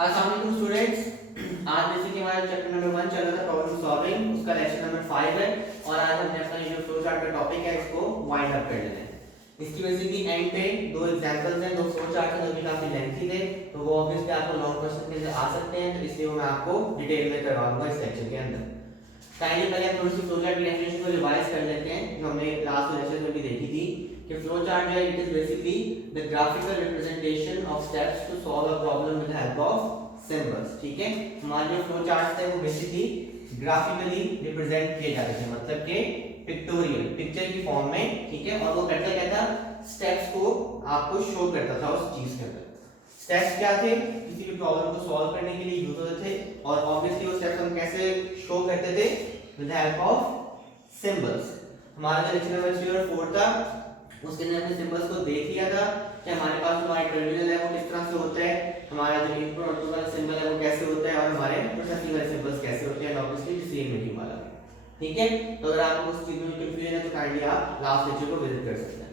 अस्सलाम स्टूडेंट्स, आज बेसिकली हमारा चैप्टर नंबर 1 चल रहा था प्रॉब्लम सॉल्विंग, उसका लेक्चर नंबर 5 है और आज हमने अपना ये जो फ्लो चार्ट का टॉपिक है इसको वाइंड अप कर लेना है। इसकी बेसिकली एंड पे दो एग्जांपल्स हैं, दो फ्लो चार्ट हैं जो कि काफी लेंथी थे, तो वो ऑब्वियसली आपको लॉन्ग क्वेश्चन के अंदर आ सकते हैं, तो इसलिए वो मैं आपको डिटेल में करवा दूंगा इस लेक्चर के अंदर। पहले हम थोड़ी सी फ्लो चार्ट की डेफिनेशन को रिवाइज कर लेते हैं जो हमने लास्ट लेक्चर में भी देखी थी कि फ्लो चार्ट जो है it is basically the graphical representation of steps to solve a problem with help of symbols. ठीक है, हमारे जो फ्लो चार्ट्स थे वो बेसिकली ग्राफिकली रिप्रेजेंट किए जाते थे, मतलब कि पिक्टोरियल पिक्चर की फॉर्म में। ठीक है, और वो करता क्या था, स्टेप्स को आपको शो करता था उस चीज के अंदर। स्टेप्स क्या थे, किसी भी प्रॉब्लम को सॉल्व करने के लिए यूज होते थे और ऑब्वियसली वो स्टेप्स हम कैसे शो करते थे, विद हेल्प ऑफ सिंबल्स। हमारा जो लेक्चर नंबर 3 और 4 था उसके अंदर हमने सिंबल्स को देख लिया था कि हमारे पास हमारा टर्मिनल है वो किस तरह से होता है, हमारा जो इनपुट आउटपुट वाला सिंबल है वो कैसे होता है और हमारे प्रोसेसिंग वाले सिंबल्स कैसे होते हैं, ऑब्वियसली डिसीजन मेकिंग वाला। ठीक है, तो अगर आपको उस चीज में कंफ्यूजन है तो काइंडली आप लास्ट लेक्चर को विजिट कर सकते हैं।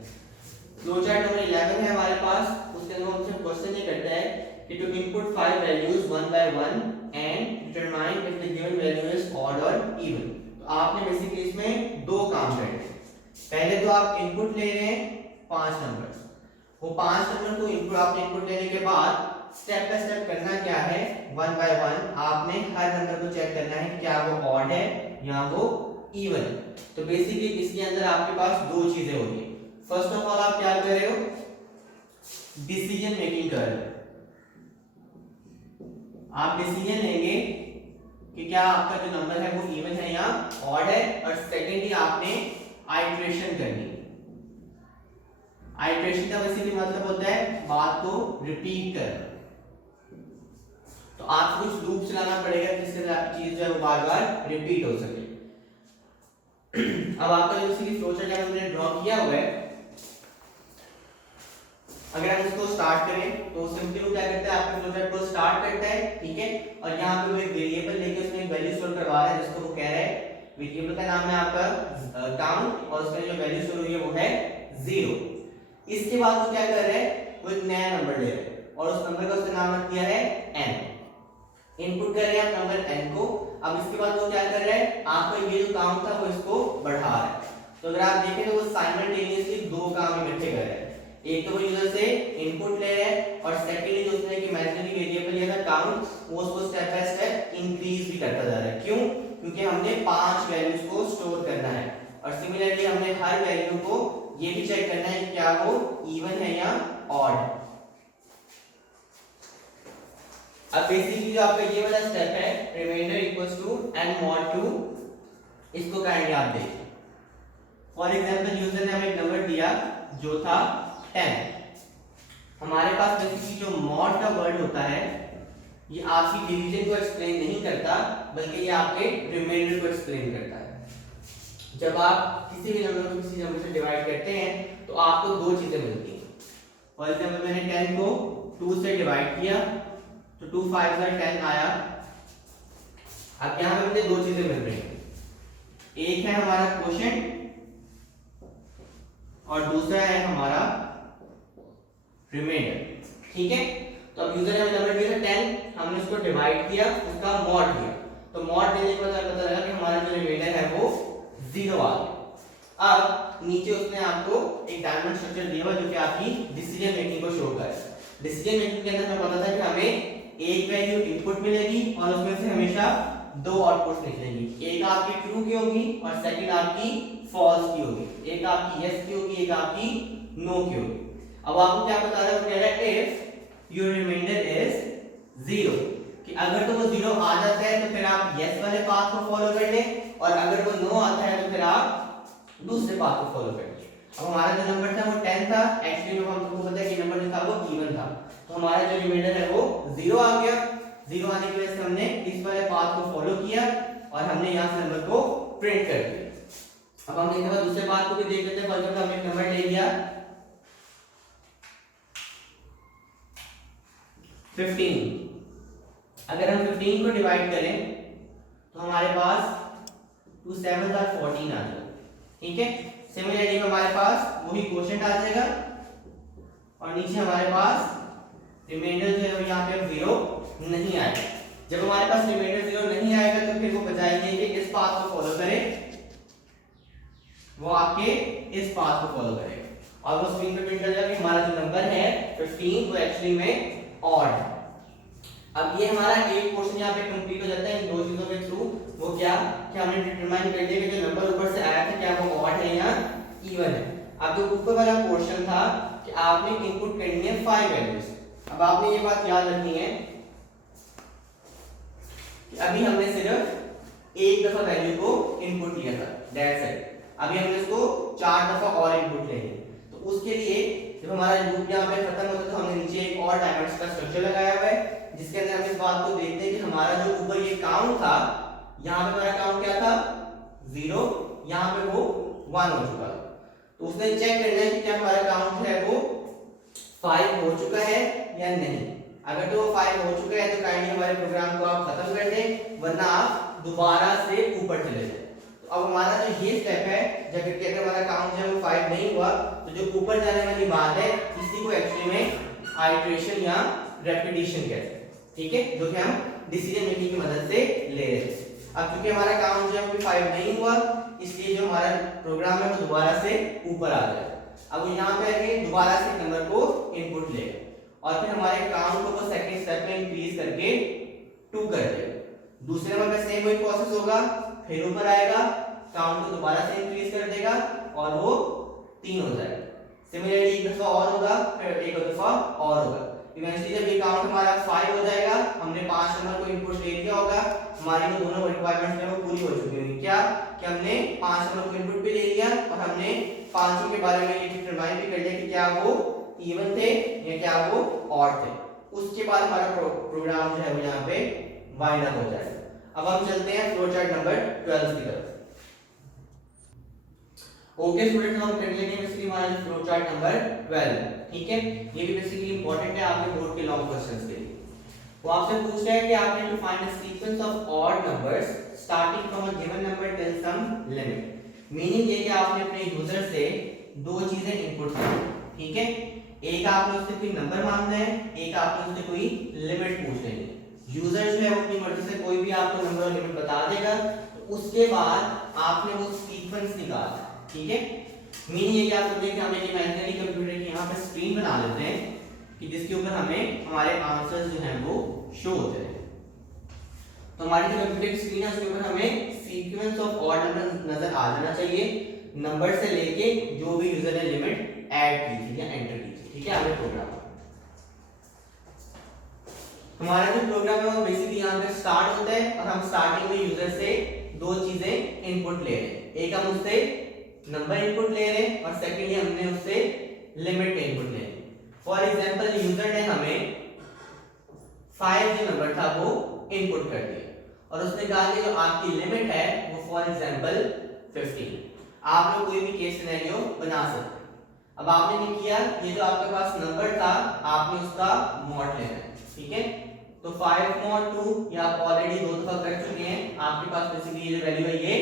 फ्लो चार्ट नंबर 11 है हमारे पास, उसके अंदर हमसे क्वेश्चन ये करता है कि to input 5 values one by one and determine if the given value is odd और इवन। तो आपने बेसिकली इसमें दो काम करने हैं। पहले तो आप इनपुट ले रहे हैं 5 नंबर, वो 5 नंबर को इनपुट आपने इनपुट लेने के बाद स्टेप बाय स्टेप करना क्या है, वन बाय वन आपने हर नंबर को चेक करना है क्या वो ऑड है या वो इवन है। तो बेसिकली इसके अंदर आपके पास दो चीजें होगी। फर्स्ट ऑफ ऑल आप क्या कर रहे हो, डिसीजन मेकिंग कर रहे हो। आप डिसीजन लेंगे कि क्या आपका जो नंबर है वो इवन है या ऑड है, और सेकेंडली आपने आइट्रेशन करनी है। आइट्रेशन का बेसिकली मतलब होता है बात को रिपीट करना। तो आपको कुछ लूप चलाना पड़ेगा जिससे चीज जो है वो बार बार रिपीट हो सके। अब आपका जो बेसिकली फ्लो चार्ट हमने ड्रॉ किया हुआ है, अगर हम इसको स्टार्ट करें तो सिंपली क्या करता है, आपके फ्लो चार्ट को स्टार्ट करता है। ठीक है, और यहाँ पे वो एक वेरिएबल लेके उसमें एक वैल्यू स्टोर करवा रहा है जिसको वो कह रहा है, वेरिएबल का नाम है आपका काउंट और उसमें जो वैल्यू स्टोर हुई है वो है 0। इसके बाद वो क्या कर रहा है, वो एक नया नंबर ले रहा है और उस नंबर का उसने नाम रख दिया है n। इनपुट कर रहे हैं आप नंबर n को। अब इसके बाद वो क्या कर रहा है, आपका ये जो काउंट था वो इसको बढ़ा रहा है। तो अगर आप देखें तो वो साइमल्टेनियसली दो काम इकट्ठे कर रहा है। एक तो वो यूजर से इनपुट ले रहा है और सेकेंडली जो उसने एक इमेजिनरी वेरिएबल लिया था काउंट, वो उसको स्टेप बाय स्टेप इंक्रीज भी करता जा रहा है। क्यों? क्योंकि हमने 5 वैल्यूज को स्टोर करना है और सिमिलरली हमने हर वैल्यू को ये भी चेक करना है कि क्या वो इवन है या ऑड। अब बेसिकली जो आपका ये वाला स्टेप है, remainder equals to n mod 2, इसको काइंडली आप देखें। फॉर एग्जांपल यूजर ने हमें एक नंबर दिया जो था 10। हमारे पास बेसिकली जो mod का वर्ड होता है ये आपकी डिवीजन को एक्सप्लेन नहीं करता बल्कि ये आपके रिमाइंडर को एक्सप्लेन करता है। जब आप किसी भी नंबर को किसी नंबर से डिवाइड करते हैं तो आपको दो चीजें मिलती हैं। फॉर एग्जांपल मैंने 10 को 2 से डिवाइड किया तो 2 5 10 आया। अब यहां पे मुझे दो चीजें मिल रही हैं, एक है हमारा क्वोशिएंट और दूसरा है हमारा रिमाइंडर। ठीक है, तो अब यूजर ने हमें नंबर दिया था 10, हमने उसको डिवाइड किया, उसका मॉड दिया, तो मॉड देने के बाद पता लगा कि हमारा जो रिमाइंडर है वो 0 आ गया। अब नीचे उसने आपको एक डायमंड स्ट्रक्चर दिया हुआ जो कि आपकी डिसीजन मेकिंग को शो करे। डिसीजन मेकिंग के अंदर हमें पता था कि हमें एक वैल्यू इनपुट मिलेगी और उसमें से हमेशा दो आउटपुट्स निकलेंगी, एक आपकी ट्रू की होगी और सेकंड आपकी फॉल्स की होगी, एक आपकी यस की होगी, एक आपकी नो की होगी। अब आपको क्या बता रहा है, वो कह रहा है इफ योर रिमाइंडर इज 0, कि अगर तो वो 0 आ जाता है तो फिर आप यस वाले पाथ को फॉलो कर लें और अगर वो नो आता है तो फिर आप दूसरे पाथ को फॉलो कर लें। अब हमारा जो नंबर था वो 10 था, एक्चुअली में हमको पता है कि नंबर जो था वो इवन था, तो हमारा जो रिमाइंडर है वो 0 आ गया। 0 आने की वजह से हमने इस वाले पाथ को फॉलो किया और हमने यहां से नंबर को प्रिंट कर दिया। अब हम देखते हैं दूसरे पाथ को भी देख लेते हैं। फॉर एग्जांपल हमने एक नंबर ले लिया 15, अगर हम 15 को डिवाइड करें तो हमारे पास 2 7 और 14 आ जाएगा। ठीक है, सिमिलरली हमारे पास वही क्वोशिएंट आ जाएगा और नीचे हमारे पास रिमाइंडर जो है यहाँ पे 0 नहीं आएगा। जब हमारे पास रिमाइंडर 0 नहीं आएगा तो फिर वो बजाय ये कि इस पाथ को फॉलो करे, वो आपके इस पाथ को फॉलो करेगा और वो स्क्रीन पे प्रिंट कर देगा कि हमारा जो नंबर है 15 वो एक्चुअली में ऑड है। अब ये हमारा एक पोर्शन यहाँ पे कंप्लीट हो जाता है इन दो चीजों के थ्रू। वो क्या कि हमने डिटरमाइन कर दिया कि जो नंबर ऊपर से आया था क्या वो ऑड है या इवन है। अब जो ऊपर वाला पोर्शन था कि आपने इनपुट करनी है 5 वैल्यूज। अब आपने ये बात याद रखनी है कि अभी हमने सिर्फ एक दफा वैल्यू को इनपुट लिया था, दैट्स इट। अभी हमने इसको 4 दफा और इनपुट लेंगे, तो उसके लिए जब हमारा लूप यहाँ पे खत्म होता है तो हमने नीचे एक और डायमेंशन का स्ट्रक्चर लगाया हुआ है जिसके अंदर हम इस बात को देखते हैं कि हमारा जो ऊपर ये काउंट था, यहाँ पे हमारा काउंट क्या था 0, यहाँ पे वो 1 हो चुका था। तो उसने चेक करना है कि क्या हमारा काउंट है वो 5 हो चुका है या नहीं। अगर तो 5 हो चुका है तो काइंडली हमारे प्रोग्राम को आप खत्म कर दें, वरना आप दोबारा से ऊपर चले जाएं। तो अब हमारा जो ये स्टेप है, जब कि अगर हमारा काउंट जो है वो 5 नहीं हुआ तो जो ऊपर जाने वाली बात है इसी को एक्चुअली में आइटरेशन या रेपिटेशन कहते हैं, ठीक है, जो कि हम डिसीजन मेकिंग की मदद से ले रहे हैं। अब क्योंकि हमारा काउंट जो है 5 नहीं हुआ इसलिए जो हमारा प्रोग्राम है वो दोबारा से ऊपर आ जाएगा। अब वो यहाँ पे आके दोबारा से नंबर को इनपुट लेगा और फिर हमारे काउंट को वो सेकंड स्टेप में इंक्रीज करके 2 कर देगा। दूसरे नंबर पे सेम वही प्रोसेस होगा, फिर ऊपर आएगा, काउंट को दोबारा से इंक्रीज कर देगा और वो 3 हो जाएगा। सिमिलरली एक दफा और होगा, फिर एक दफा और होगा। इवेंचुअली जब ये काउंट हमारा 5 हो जाएगा, हमने 5 नंबर को इनपुट ले लिया होगा, हमारी वो दोनों रिक्वायरमेंट्स में वो पूरी हो चुकी होगी। क्या कि हमने 5 नंबर को इनपुट भी ले लिया और हमने पांचों के बारे में ये डिटरमाइन भी कर लिया कि क्या वो इवन थे या क्या वो ऑड थे। उसके बाद हमारा प्रोग्राम जो है वो यहाँ पे वाइंड अप हो जाएगा। अब हम चलते हैं फ्लो चार्ट नंबर 12 की तरफ। ओके स्टूडेंट्स, हम कर लेंगे बेसिकली हमारा जो फ्लो चार्ट नंबर 12, ठीक है। ये भी बेसिकली इंपॉर्टेंट है आपके बोर्ड के लॉन्ग क्वेश्चंस के लिए। वो आपसे पूछ रहा है कि आपने to find the sequence of odd numbers starting from a given number till some limit. Meaning ये कि आपने अपने यूजर से दो चीजें इनपुट की, ठीक है। एक आपने उससे कोई नंबर मांगना है, एक आपने उससे कोई लिमिट पूछ लेनी है। यूजर जो है वो अपनी मर्जी से कोई भी आपको नंबर और लिमिट बता देगा, तो उसके बाद आपने वो सीक्वेंस निकालना, ठीक है। मीनिंग ये कि आप समझिए कि हम एक इमेजिनरी कंप्यूटर की यहाँ पे स्क्रीन बना लेते हैं कि जिसके ऊपर हमें हमारे आंसर्स जो हैं वो शो होते हैं। तो हमारी जो कंप्यूटर की स्क्रीन है उसके ऊपर हमें सीक्वेंस ऑफ ऑड नंबर नजर आ जाना चाहिए, नंबर से लेके जो भी यूजर ने लिमिट ऐड की थी या एंटर की थी, ठीक है। आगे प्रोग्राम हमारा जो प्रोग्राम है वो बेसिकली यहाँ पे स्टार्ट होता है और हम स्टार्टिंग में यूजर से दो चीजें इनपुट ले रहे हैं। एक हम उससे नंबर इनपुट ले रहे हैं और सेकंडली हमने उससे लिमिट इनपुट ले रहे हैं। फॉर एग्जांपल यूजर ने हमें 5 जो नंबर था वो इनपुट कर दिया और उसने कहा कि जो आपकी लिमिट है वो फॉर एग्जांपल 15। आप लोग कोई भी केस सिनेरियो बना सकते हैं। अब आपने क्या किया, ये जो आपके पास नंबर था आपने उसका मॉड लेना है, ठीक है। तो 5 mod 2 ये आप ऑलरेडी दो दफा कर चुके हैं, आपके पास बेसिकली ये जो वैल्यू है ये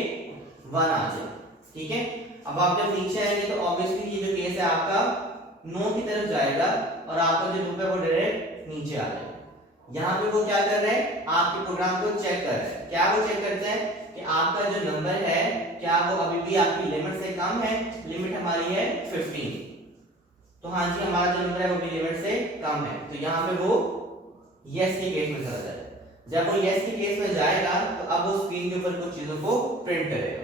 1 आ जाए, ठीक है। अब आप जब नीचे आएंगे तो ऑब्वियसली ये जो केस है आपका 9 की तरफ जाएगा और आपका जो लूप है वो डायरेक्ट नीचे आ जाएगा। यहाँ पे वो क्या कर रहे हैं, आपके प्रोग्राम को चेक कर रहे हैं। क्या वो चेक करते हैं कि आपका जो नंबर है क्या वो अभी भी आपकी लिमिट से कम है। लिमिट हमारी है 15, तो हाँ जी हमारा जो नंबर है वो भी लिमिट से कम है, तो यहाँ पे वो यस के केस में चला जाएगा। जब वो यस के केस में जाएगा तो अब वो स्क्रीन के ऊपर कुछ चीजों को प्रिंट करेगा।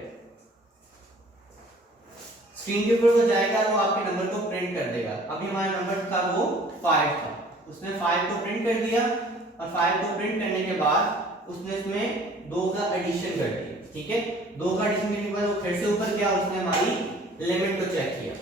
स्क्रीन के ऊपर वो जाएगा वो आपके नंबर को प्रिंट कर देगा। अभी हमारा नंबर था वो 5 था, उसने 5 को प्रिंट कर दिया और 5 को प्रिंट करने के बाद उसने इसमें 2 का एडिशन कर दिया, ठीक है। 2 का एडिशन करने के बाद वो फिर से ऊपर गया और उसने हमारी लिमिट को चेक किया।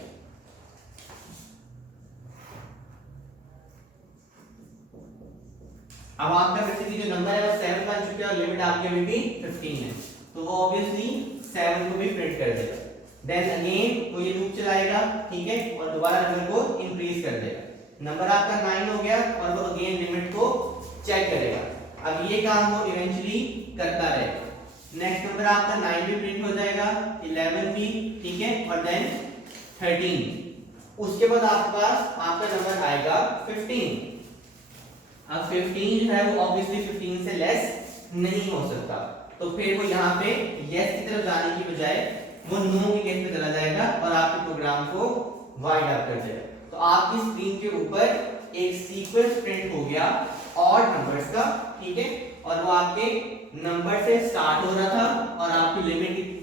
अब आपका बेसिकली जो नंबर है वो 7 बन चुका है और लिमिट आपकी अभी भी 15 है, तो वो ऑब्वियसली 7 को भी प्रिंट कर देगा। देन अगेन वो ये लूप चलाएगा, ठीक है, और दोबारा नंबर को इंक्रीज कर देगा। नंबर आपका 9 हो गया और वो अगेन लिमिट को चेक करेगा। अब ये काम वो इवेंचुअली करता रहेगा। नेक्स्ट नंबर आपका 9 भी प्रिंट हो जाएगा, 11 भी, ठीक है, और देन 13। उसके बाद आपके पास आपका नंबर आएगा 15। अब 15 जो है वो ऑब्वियसली 15 से लेस नहीं हो सकता, तो फिर वो यहाँ पे यस की तरफ जाने की बजाय वो नो के केस पे चला जाएगा और आपके प्रोग्राम को वाइड अप कर देगा। तो आपकी स्क्रीन के ऊपर एक सीक्वेंस प्रिंट हो गया ऑड नंबर्स का, ठीक है, और वो आपके नंबर से स्टार्ट हो रहा था और आपकी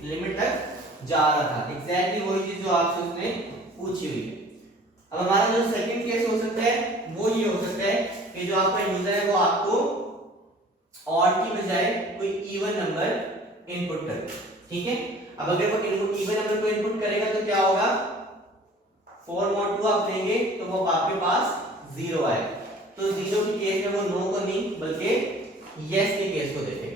लिमिट तक जा रहा था। एग्जैक्टली वही चीज जो आपसे उसने पूछी हुई है। अब हमारा जो सेकंड केस हो सकता है वो ये हो सकता है कि जो आपका यूजर है वो आपको ऑड की बजाय कोई इवन नंबर इनपुट करे, ठीक है। अब अगर वो इवन नंबर को इनपुट करेगा तो क्या होगा, 4 mod 2 आप देंगे तो वो आपके पास 0 आएगा। तो 0 के केस में वो नो को नहीं बल्कि यस के केस को देखेगा।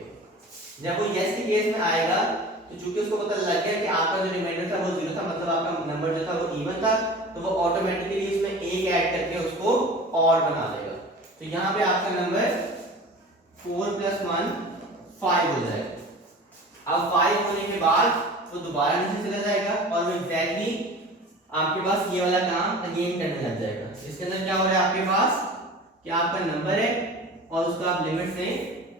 जब वो यस के केस में आएगा तो चूंकि उसको पता लग गया कि आपका जो रिमाइंडर था वो 0 था, मतलब आपका नंबर जो था वो इवन था, तो वो ऑटोमेटिकली इसमें एक ऐड करके उसको ऑड बना देगा। तो यहाँ पे आपका नंबर 4 + 1 5 हो जाएगा। अब 5 होने के बाद वो दोबारा नीचे चला जाएगा और वो एग्जैक्टली आपके पास ये वाला काम अगेन करने लग जाएगा। इसके अंदर क्या हो रहा है आपके पास कि आपका नंबर है और उसको आप लिमिट से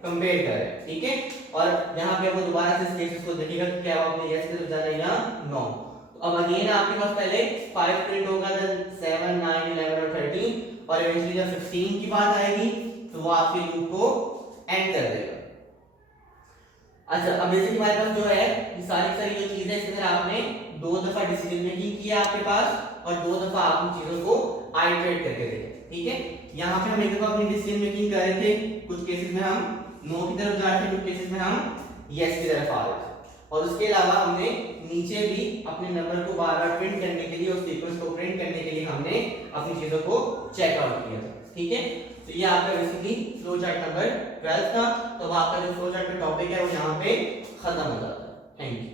कंपेयर कर रहे हैं, ठीक है। और यहाँ पे वो दोबारा से स्टेटस को देखेगा कि क्या वो अपने यस की तरफ जा रहा है या नो। तो अब अगेन आपके पास पहले 5 प्रिंट होगा, देन 7 9 11 और 13, और इवेंचुअली जब 15 की बात आएगी तो वो आपके लूप को एंड कर देगा। अच्छा, अब जैसे हमारे पास जो है ये सारी जो चीजें इसके अंदर आपने 2 दफा डिसीजन मेकिंग किया आपके पास और 2 दफा आप उन चीजों को आइटरेट करके देखें, ठीक है। यहाँ पे हम एक दफा अपनी डिसीजन मेकिंग कर रहे थे, कुछ केसेस में हम नो की तरफ जा रहे थे, कुछ केसेस में हम यस की तरफ आ रहे थे, और उसके अलावा हमने नीचे भी अपने नंबर को बार बार प्रिंट करने के लिए और सीक्वेंस को प्रिंट करने के लिए हमने अपनी चीजों को चेक आउट किया था, ठीक है। तो ये आपका बेसिकली फ्लो चार्ट नंबर 12 था। तो आपका जो फ्लो चार्ट का टॉपिक है वो यहाँ पे खत्म हो जाता है। Thank you.